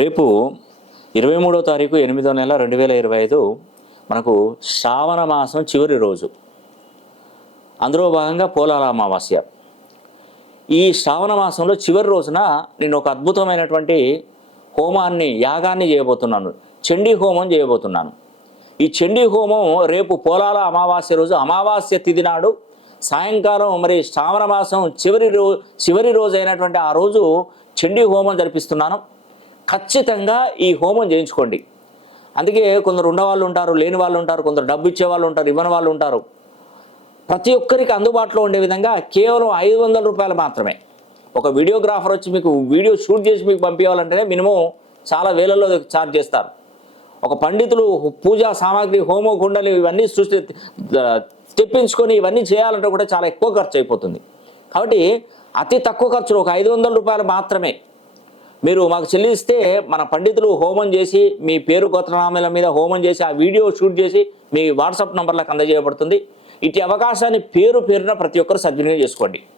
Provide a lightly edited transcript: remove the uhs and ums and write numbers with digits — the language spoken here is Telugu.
రేపు 23వ తారీఖు 8వ నెల 2025 మనకు శ్రావణ మాసం చివరి రోజు. అందులో భాగంగా పోలాల అమావాస్య. ఈ శ్రావణ మాసంలో చివరి రోజున నేను ఒక అద్భుతమైనటువంటి యాగాన్ని చేయబోతున్నాను. చండీ హోమం చేయబోతున్నాను. ఈ చండీ హోమం రేపు పోలాల అమావాస్య రోజు, అమావాస్య తిథి నాడు సాయంకాలం మరి శ్రావణ మాసం చివరి రోజు అయినటువంటి ఆ రోజు చండీ హోమం జరిపిస్తున్నాను. ఖచ్చితంగా ఈ హోమం చేయించుకోండి. అందుకే కొందరు ఉన్నవాళ్ళు ఉంటారు, లేని వాళ్ళు ఉంటారు, కొందరు డబ్బు ఇచ్చే వాళ్ళు ఉంటారు, ఇవ్వని వాళ్ళు ఉంటారు. ప్రతి ఒక్కరికి అందుబాటులో ఉండే విధంగా కేవలం 500 రూపాయలు మాత్రమే. ఒక వీడియోగ్రాఫర్ వచ్చి మీకు వీడియో షూట్ చేసి మీకు పంపించాలంటేనే మినిమం చాలా వేలల్లో ఛార్జ్ చేస్తారు. ఒక పండితులు పూజా సామాగ్రి, హోమో కుండలు ఇవన్నీ తెప్పించుకొని ఇవన్నీ చేయాలంటే కూడా చాలా ఎక్కువ ఖర్చు అయిపోతుంది. కాబట్టి అతి తక్కువ ఖర్చులో ఒక 500 రూపాయలు మాత్రమే మీరు మాకు చెల్లిస్తే మన పండితులు హోమం చేసి మీ పేరు గోత్రనామాల మీద హోమం చేసి ఆ వీడియో షూట్ చేసి మీ వాట్సాప్ నంబర్లకు అందజేయబడుతుంది. ఇటు అవకాశాన్ని పేరున ప్రతి ఒక్కరు సద్వినియోగం చేసుకోండి.